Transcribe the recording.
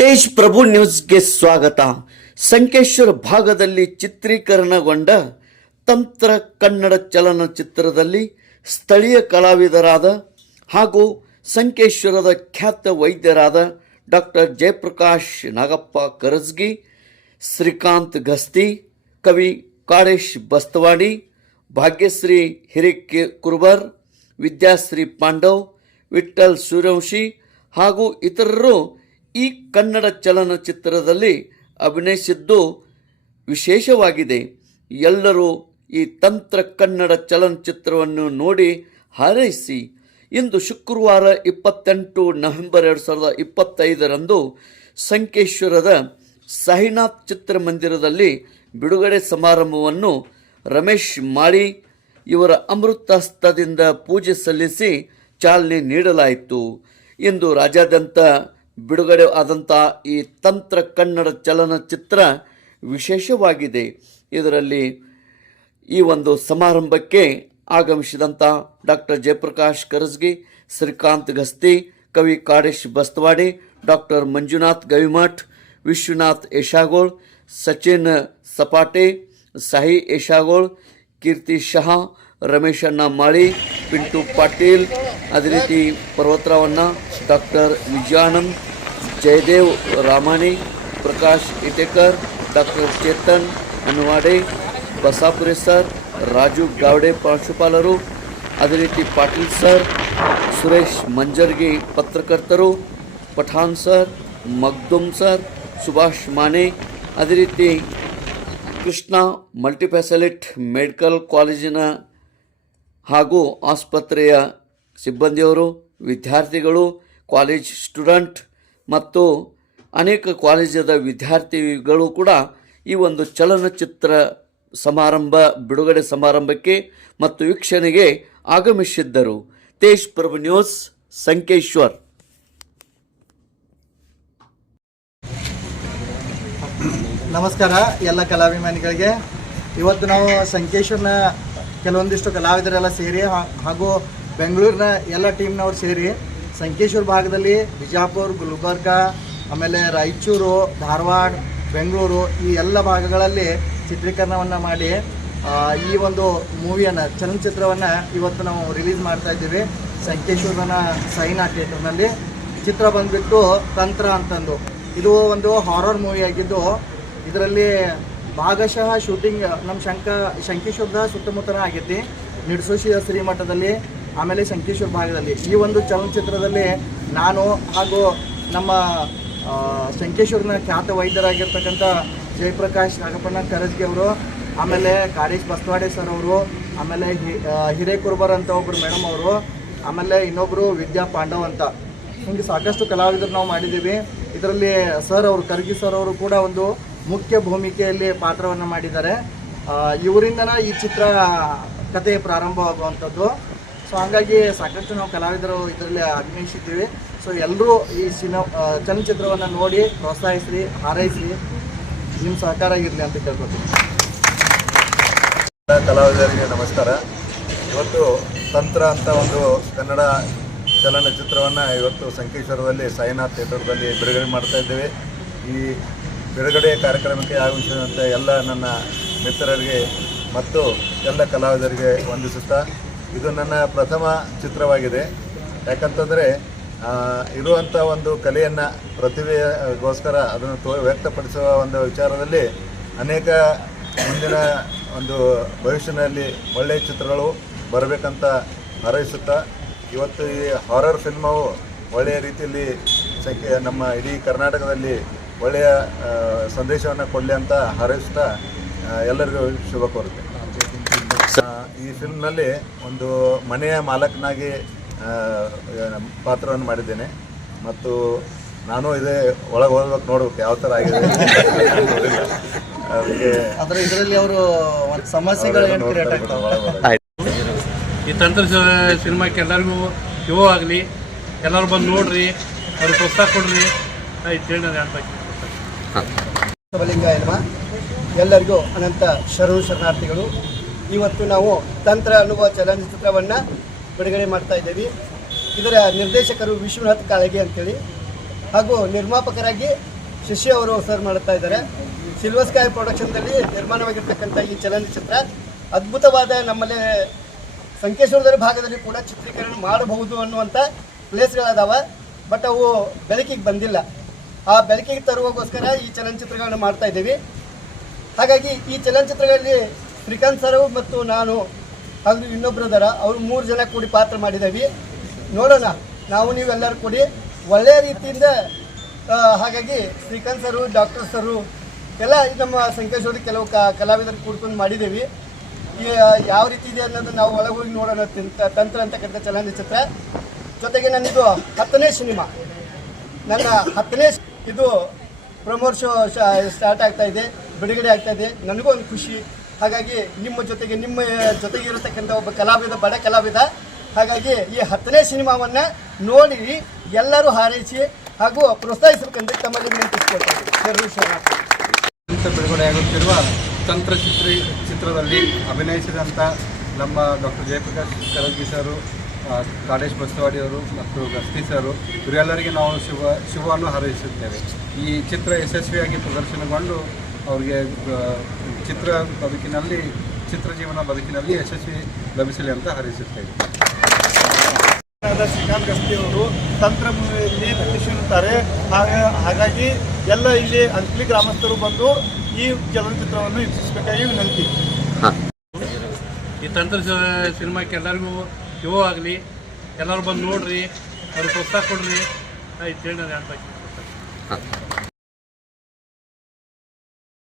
ತೇಜ್ ಪ್ರಭು ನ್ಯೂಸ್ಗೆ ಸ್ವಾಗತ. ಸಂಕೇಶ್ವರ ಭಾಗದಲ್ಲಿ ಚಿತ್ರೀಕರಣಗೊಂಡ ತಂತ್ರ ಕನ್ನಡ ಚಲನಚಿತ್ರದಲ್ಲಿ ಸ್ಥಳೀಯ ಕಲಾವಿದರಾದ ಹಾಗೂ ಸಂಕೇಶ್ವರದ ಖ್ಯಾತ ವೈದ್ಯರಾದ ಡಾಕ್ಟರ್ ಜಯಪ್ರಕಾಶ್ ನಾಗಪ್ಪ ಕರಜ್ಗಿ, ಶ್ರೀಕಾಂತ್ ಗಸ್ತಿ, ಕವಿ ಕಾಳೇಶ್ ಬಸ್ತವಾಡಿ, ಭಾಗ್ಯಶ್ರೀ ಹಿರೇಕೆ ಕುರುಬರ್ ವಿದ್ಯಾಶ್ರೀ ಪಾಂಡವ್ ವಿಠಲ್ ಸೂರ್ಯವಂಶಿ ಹಾಗೂ ಇತರರು ಈ ಕನ್ನಡ ಚಲನಚಿತ್ರದಲ್ಲಿ ಅಭಿನಯಿಸಿದ್ದು ವಿಶೇಷವಾಗಿದೆ. ಎಲ್ಲರೂ ಈ ತಂತ್ರ ಕನ್ನಡ ಚಲನಚಿತ್ರವನ್ನು ನೋಡಿ ಹಾರೈಸಿ. ಇಂದು ಶುಕ್ರವಾರ ಇಪ್ಪತ್ತೆಂಟು ನವೆಂಬರ್ ಎರಡು ಸಾವಿರದ ಇಪ್ಪತ್ತೈದರಂದು ಸಂಕೇಶ್ವರದ ಸಾಯಿನಾಥ್ ಚಿತ್ರಮಂದಿರದಲ್ಲಿ ಬಿಡುಗಡೆ ಸಮಾರಂಭವನ್ನು ರಮೇಶ್ ಮಾಡಿ ಇವರ ಅಮೃತಹಸ್ತದಿಂದ ಪೂಜೆ ಸಲ್ಲಿಸಿ ಚಾಲನೆ ನೀಡಲಾಯಿತು. ಇಂದು ರಾಜ್ಯಾದ್ಯಂತ ಬಿಡುಗಡೆ ಆದಂಥ ಈ ತಂತ್ರ ಕನ್ನಡ ಚಲನಚಿತ್ರ ವಿಶೇಷವಾಗಿದೆ. ಇದರಲ್ಲಿ ಈ ಒಂದು ಸಮಾರಂಭಕ್ಕೆ ಆಗಮಿಸಿದಂಥ ಡಾಕ್ಟರ್ ಜಯಪ್ರಕಾಶ್ ಕರಸ್ಗಿ, ಶ್ರೀಕಾಂತ್ ಗಸ್ತಿ, ಕವಿ ಕಾಡೇಶ್ ಬಸ್ತವಾಡಿ ಡಾಕ್ಟರ್ ಮಂಜುನಾಥ್ ಗವಿಮಠ್, ವಿಶ್ವನಾಥ್ ಯಶಾಗೋಳ್ ಸಚಿನ್ ಸಪಾಟೆ ಸಾಯಿ ಯಶಾಗೋಳ್ ಕೀರ್ತಿ ಶಹಾ ರಮೇಶಣ್ಣ ಮಾಳಿ, ಪಿಂಟು ಪಾಟೀಲ್, ಅದೇ ರೀತಿ ಪರ್ವತರಾವಣ್ಣ doctor Vijayanand Jaydev Ramani Prakash Itekar, doctor Chetan Anwade Basapure sir, Raju Gawade ಪ್ರಾಂಶುಪಾಲರು ಅದೇ ರೀತಿ ಪಾಟೀಲ್ ಸರ್, ಸುರೇಶ್ ಮಂಜರ್ಗಿ ಪತ್ರಕರ್ತರು ಪಠಾಣ್ ಸರ್, ಮಗ್ದುಮ್ ಸರ್, ಸುಭಾಷ್ ಮಾನೆ ಅದೇ ರೀತಿ ಕೃಷ್ಣ ಮಲ್ಟಿಫೆಸಲಿಟ್ ಮೆಡಿಕಲ್ ಕಾಲೇಜಿನ ಹಾಗೂ ಆಸ್ಪತ್ರೆಯ ಸಿಬ್ಬಂದಿಯವರು, ವಿದ್ಯಾರ್ಥಿಗಳು, ಕಾಲೇಜ್ ಸ್ಟೂಡೆಂಟ್ ಮತ್ತು ಅನೇಕ ಕಾಲೇಜದ ವಿದ್ಯಾರ್ಥಿಗಳು ಕೂಡ ಈ ಒಂದು ಚಲನಚಿತ್ರ ಸಮಾರಂಭ, ಬಿಡುಗಡೆ ಸಮಾರಂಭಕ್ಕೆ ಮತ್ತು ವೀಕ್ಷಣೆಗೆ ಆಗಮಿಸಿದ್ದರು. ತೇಜ್ ಪ್ರಭು ನ್ಯೂಸ್, ಸಂಕೇಶ್ವರ್. ನಮಸ್ಕಾರ, ಎಲ್ಲ ಕಲಾಭಿಮಾನಿಗಳಿಗೆ. ಇವತ್ತು ನಾವು ಸಂಕೇಶ್ವರನ ಕೆಲವೊಂದಿಷ್ಟು ಕಲಾವಿದರೆಲ್ಲ ಸೇರಿ ಹಾಗೂ ಬೆಂಗಳೂರಿನ ಎಲ್ಲ ಟೀಮ್ನವ್ರು ಸೇರಿ ಸಂಕೇಶ್ವರ ಭಾಗದಲ್ಲಿ ಬಿಜಾಪುರ, ಗುಲ್ಬರ್ಗ, ಆಮೇಲೆ ರಾಯಚೂರು, ಧಾರವಾಡ, ಬೆಂಗಳೂರು ಈ ಎಲ್ಲ ಭಾಗಗಳಲ್ಲಿ ಚಿತ್ರೀಕರಣವನ್ನು ಮಾಡಿ ಈ ಒಂದು ಮೂವಿಯನ್ನು, ಚಲನಚಿತ್ರವನ್ನು ಇವತ್ತು ನಾವು ರಿಲೀಸ್ ಮಾಡ್ತಾ ಇದ್ದೀವಿ. ಸಂಕೇಶ್ವರನ ಸೈನಾ ಥಿಯೇಟರ್ನಲ್ಲಿ. ಚಿತ್ರ ಬಂದುಬಿಟ್ಟು ತಂತ್ರ ಅಂತಂದು. ಇದು ಒಂದು ಹಾರರ್ ಮೂವಿ ಆಗಿದ್ದು, ಇದರಲ್ಲಿ ಭಾಗಶಃ ಶೂಟಿಂಗ್ ನಮ್ಮ ಶಂಕ, ಶಂಕೇಶ್ವರದ ಸುತ್ತಮುತ್ತಲೂ ಆಗೈತಿ. ನಿಡ್ಸೋಶಿಯ ಶ್ರೀಮಠದಲ್ಲಿ ಆಮೇಲೆ ಸಂಕೇಶ್ವರ ಭಾಗದಲ್ಲಿ ಈ ಒಂದು ಚಲನಚಿತ್ರದಲ್ಲಿ ನಾನು ಹಾಗೂ ನಮ್ಮ ಸಂಕೇಶ್ವರನ ಖ್ಯಾತ ವೈದ್ಯರಾಗಿರ್ತಕ್ಕಂಥ ಜಯಪ್ರಕಾಶ್ ನಾಗಪ್ಪಣ್ಣ ಕರಜ್ಗೆ ಅವರು, ಆಮೇಲೆ ಕಾರೇಶ್ ಬಸವಾಡೆ ಸರ್ ಅವರು, ಆಮೇಲೆ ಹಿರೇಕುರ್ಬರ್ ಅಂತ ಒಬ್ಬರು ಮೇಡಮ್ ಅವರು, ಆಮೇಲೆ ಇನ್ನೊಬ್ಬರು ವಿದ್ಯಾ ಪಾಂಡವ್ ಅಂತ. ಹಿಂಗೆ ಸಾಕಷ್ಟು ಕಲಾವಿದರು ನಾವು ಮಾಡಿದ್ದೀವಿ. ಇದರಲ್ಲಿ ಸರ್ ಅವರು, ಕರ್ಗಿ ಸರ್ ಅವರು ಕೂಡ ಒಂದು ಮುಖ್ಯ ಭೂಮಿಕೆಯಲ್ಲಿ ಪಾತ್ರವನ್ನು ಮಾಡಿದ್ದಾರೆ. ಇವರಿಂದನ ಈ ಚಿತ್ರ ಕತೆ ಪ್ರಾರಂಭವಾಗುವಂಥದ್ದು. ಸೊ ಹಾಗಾಗಿ ಸಾಕಷ್ಟು ನಾವು ಕಲಾವಿದರು ಇದರಲ್ಲಿ ಅಭಿನಯಿಸಿದ್ದೀವಿ. ಸೊ ಎಲ್ಲರೂ ಈ ಸಿನಿಮಾ ಚಲನಚಿತ್ರವನ್ನು ನೋಡಿ ಪ್ರೋತ್ಸಾಹಿಸ್ರಿ ಹಾರೈಸಿ ನಿಮ್ಮ ಸಹಕಾರ ಆಗಿರಲಿ ಅಂತ ಕೇಳ್ಕೊತೀನಿ ಕಲಾವಿದರಿಗೆ ನಮಸ್ಕಾರ. ಇವತ್ತು ತಂತ್ರ ಅಂತ ಒಂದು ಕನ್ನಡ ಚಲನಚಿತ್ರವನ್ನು ಇವತ್ತು ಸಂಕೇಶ್ವರದಲ್ಲಿ, ಸಾಯಿನಾಥ್ ಥಿಯೇಟರ್ದಲ್ಲಿ ಬಿಡುಗಡೆ ಮಾಡ್ತಾ ಇದ್ದೇವೆ. ಈ ಬಿಡುಗಡೆ ಕಾರ್ಯಕ್ರಮಕ್ಕೆ ಆಗಮಿಸಿದಂತೆ ಎಲ್ಲ ನನ್ನ ಮಿತ್ರರಿಗೆ ಮತ್ತು ಎಲ್ಲ ಕಲಾವಿದರಿಗೆ ವಂದಿಸುತ್ತಾ ಇದು ನನ್ನ ಪ್ರಥಮ ಚಿತ್ರವಾಗಿದೆ. ಯಾಕಂತಂದರೆ ಇರುವಂಥ ಒಂದು ಕಲೆಯನ್ನು, ಪ್ರತಿಭೆಗೋಸ್ಕರ ಅದನ್ನು ತೋ, ವ್ಯಕ್ತಪಡಿಸುವ ಒಂದು ವಿಚಾರದಲ್ಲಿ ಅನೇಕ ಮುಂದಿನ ಒಂದು ಭವಿಷ್ಯದಲ್ಲಿ ಒಳ್ಳೆಯ ಚಿತ್ರಗಳು ಬರಬೇಕಂತ ಹಾರೈಸುತ್ತಾ, ಇವತ್ತು ಈ ಹಾರರ್ ಫಿಲ್ಮವು ಒಳ್ಳೆಯ ರೀತಿಯಲ್ಲಿ ಸಂಖ್ಯೆ ನಮ್ಮ ಇಡೀ ಕರ್ನಾಟಕದಲ್ಲಿ ಒಳ್ಳೆಯ ಸಂದೇಶವನ್ನು ಕೊಡಲಿ ಅಂತ ಹಾರೈಸುತ್ತಾ ಎಲ್ಲರಿಗೂ ಶುಭ ಕೋರುತ್ತೆ. ಈ ಫಿಲ್ಮ್ನಲ್ಲಿ ಒಂದು ಮನೆಯ ಮಾಲಕನಾಗಿ ಪಾತ್ರವನ್ನು ಮಾಡಿದ್ದೇನೆ. ಮತ್ತು ನಾನು ಇದೇ ಒಳಗೆ ಹೋಗ್ಬೇಕು ನೋಡ್ಬೇಕು ಯಾವ ಥರ ಆಗಿದೆ. ಅದಕ್ಕೆ ಆದರೆ ಇದರಲ್ಲಿ ಅವರು ಒಂದು ಸಮಸ್ಯೆಗಳು ಕ್ರಿಯೇಟ್ ಆಗ್ತಾವೆ? ಒಳಗೆ ಈ ತಂತ್ರ ಸಿನಿಮಾಕ್ಕೆ ಎಲ್ಲರಿಗೂ ಯೋ ಆಗಲಿ ಎಲ್ಲರೂ ಬಂದು ನೋಡ್ರಿ ಅವ್ರಿಗೆ ಪ್ರೋತ್ಸಾಹ ಕೊಡ್ರಿ. ಆಯ್ತು ನಾನು ಹೇಳ್ಬೇಕು ಎಲ್ಲರಿಗೂ ಅನಂತ ಶರಣು ಶರಣಾರ್ಥಿಗಳು. ಇವತ್ತು ನಾವು ತಂತ್ರ ಅನ್ನುವ ಚಲನಚಿತ್ರವನ್ನು ಬಿಡುಗಡೆ ಮಾಡ್ತಾ ಇದ್ದೀವಿ. ಇದರ ನಿರ್ದೇಶಕರು ವಿಶ್ವನಾಥ್ ಕಾಳಗಿ ಅಂತೇಳಿ. ಹಾಗೂ ನಿರ್ಮಾಪಕರಾಗಿ ಶಶಿ ಅವರು ಸರ್ ಮಾಡ್ತಾ ಇದ್ದಾರೆ. ಸಿಲ್ವರ್ ಸ್ಕೈ ಪ್ರೊಡಕ್ಷನ್ದಲ್ಲಿ ನಿರ್ಮಾಣವಾಗಿರ್ತಕ್ಕಂಥ ಈ ಚಲನಚಿತ್ರ ಅದ್ಭುತವಾದ ನಮ್ಮಲ್ಲಿ ಸಂಕೇಶ್ವರದ ಭಾಗದಲ್ಲಿ ಕೂಡ ಚಿತ್ರೀಕರಣ ಮಾಡಬಹುದು ಅನ್ನುವಂಥ ಪ್ಲೇಸ್ಗಳದಾವ ಬಟ್ ಅವು ಬೆಳಕಿಗೆ ಬಂದಿಲ್ಲ. ಆ ಬೆಳಕಿಗೆ ತರುವಗೋಸ್ಕರ ಈ ಚಲನಚಿತ್ರಗಳನ್ನು ಮಾಡ್ತಾ ಇದ್ದೀವಿ. ಹಾಗಾಗಿ ಈ ಚಲನಚಿತ್ರಗಳಲ್ಲಿ ಶ್ರೀಕಾಂತ್ ಸರ್ ಮತ್ತು ನಾನು ಹಾಗೂ ಇನ್ನೊಬ್ರು ಅವರು ಮೂರು ಜನ ಕೂಡಿ ಪಾತ್ರ ಮಾಡಿದ್ದೀವಿ. ನೋಡೋಣ, ನಾವು ನೀವೆಲ್ಲರೂ ಕೂಡಿ ಒಳ್ಳೆಯ ರೀತಿಯಿಂದ ಹಾಗಾಗಿ ಶ್ರೀಕಾಂತ್ ಸರು, ಡಾಕ್ಟರ್ ಸರು ಎಲ್ಲ ನಮ್ಮ ಸಂಕೇಶ್ವರಿ ಕೆಲವು ಕಲಾವಿದರು ಕೂಡ್ಕೊಂಡು ಮಾಡಿದ್ದೀವಿ. ಯಾವ ರೀತಿ ಇದೆ ಅನ್ನೋದು ನಾವು ಒಳಗೆ ಹೋಗಿ ನೋಡೋಣ ತಿಂತ- ತಂತ್ರ ಅಂತಕ್ಕಂಥ ಚಲನಚಿತ್ರ ಜೊತೆಗೆ ನನ್ನಿದು ಹತ್ತನೇ ಸಿನಿಮಾ. ನನ್ನ ಹತ್ತನೇ ಇದು ಪ್ರಮೋಟ್ ಶೋ, ಸ್ಟಾರ್ಟ್ ಆಗ್ತಾ ಇದೆ, ಬಿಡುಗಡೆ ಆಗ್ತಾ ಇದೆ. ನನಗೂ ಒಂದು ಖುಷಿ. ಹಾಗಾಗಿ ನಿಮ್ಮ ಜೊತೆಗೆ ನಿಮ್ಮ ಜೊತೆಗೆ ಇರತಕ್ಕಂಥ ಒಬ್ಬ ಕಲಾವಿದ, ಬಡ ಕಲಾವಿದ. ಹಾಗಾಗಿ ಈ ಹತ್ತನೇ ಸಿನಿಮಾವನ್ನು ನೋಡಿ ಎಲ್ಲರೂ ಹಾರೈಸಿ ಹಾಗೂ ಪ್ರೋತ್ಸಾಹಿಸಬೇಕಂತ ತಮ್ಮಲ್ಲಿ ವಿನಂತಿಸ್ಕೊಳ್ತಾರೆ ಬಿಡುಗಡೆಯಾಗುತ್ತಿರುವ ತಂತ್ರ ಚಿತ್ರಿ ಚಿತ್ರದಲ್ಲಿ ಅಭಿನಯಿಸಿದಂಥ ನಮ್ಮ ಡಾಕ್ಟರ್ ಜಯಪ್ರಕಾಶ್ ಕರಗಿ ಸರು ಕಾಡೇಶ್ ಬಸವಾಡಿ ಅವರು ಮತ್ತು ಗಸ್ತಿ ಸರು, ಇವರೆಲ್ಲರಿಗೆ ನಾವು ಶುಭ, ಶುಭವನ್ನು ಹಾರೈಸುತ್ತೇವೆ. ಈ ಚಿತ್ರ ಯಶಸ್ವಿಯಾಗಿ ಪ್ರದರ್ಶನಗೊಂಡು ಅವರಿಗೆ ಚಿತ್ರ ಬದುಕಿನಲ್ಲಿ ಚಿತ್ರ ಜೀವನ ಬದುಕಿನಲ್ಲಿ ಯಶಸ್ವಿ ಲಭಿಸಲಿ ಅಂತ ಹರಿಸುತ್ತೇವೆ. ಶ್ರೀಕಾಂತ್ ಗಸ್ತಿ ಅವರು ತಂತ್ರ ಮೂವಿಯಲ್ಲಿ ನಟಿಸಿರುತ್ತಾರೆ ಹಾಗ- ಹಾಗಾಗಿ ಎಲ್ಲ ಇಲ್ಲಿ ಅಂಕಲಿ ಗ್ರಾಮಸ್ಥರು ಬಂದು ಈ ಚಲನಚಿತ್ರವನ್ನು ವೀಕ್ಷಿಸಬೇಕಾಗಿ ವಿನಂತಿ. ಈ ತಂತ್ರ ಸಿನಿಮಾಕ್ಕೆ ಎಲ್ಲರಿಗೂ ಯೋ ಆಗಲಿ ಎಲ್ಲರೂ ಬಂದು ನೋಡ್ರಿ ಅವ್ರಿಗೆ ಪ್ರೋತ್ಸಾಹ ಕೊಡ್ರಿ. ಆಯ್ತು ಹೇಳಿ ನಾನು ಹೇಳ್ತಾ ಇದ್ದೀನಿ.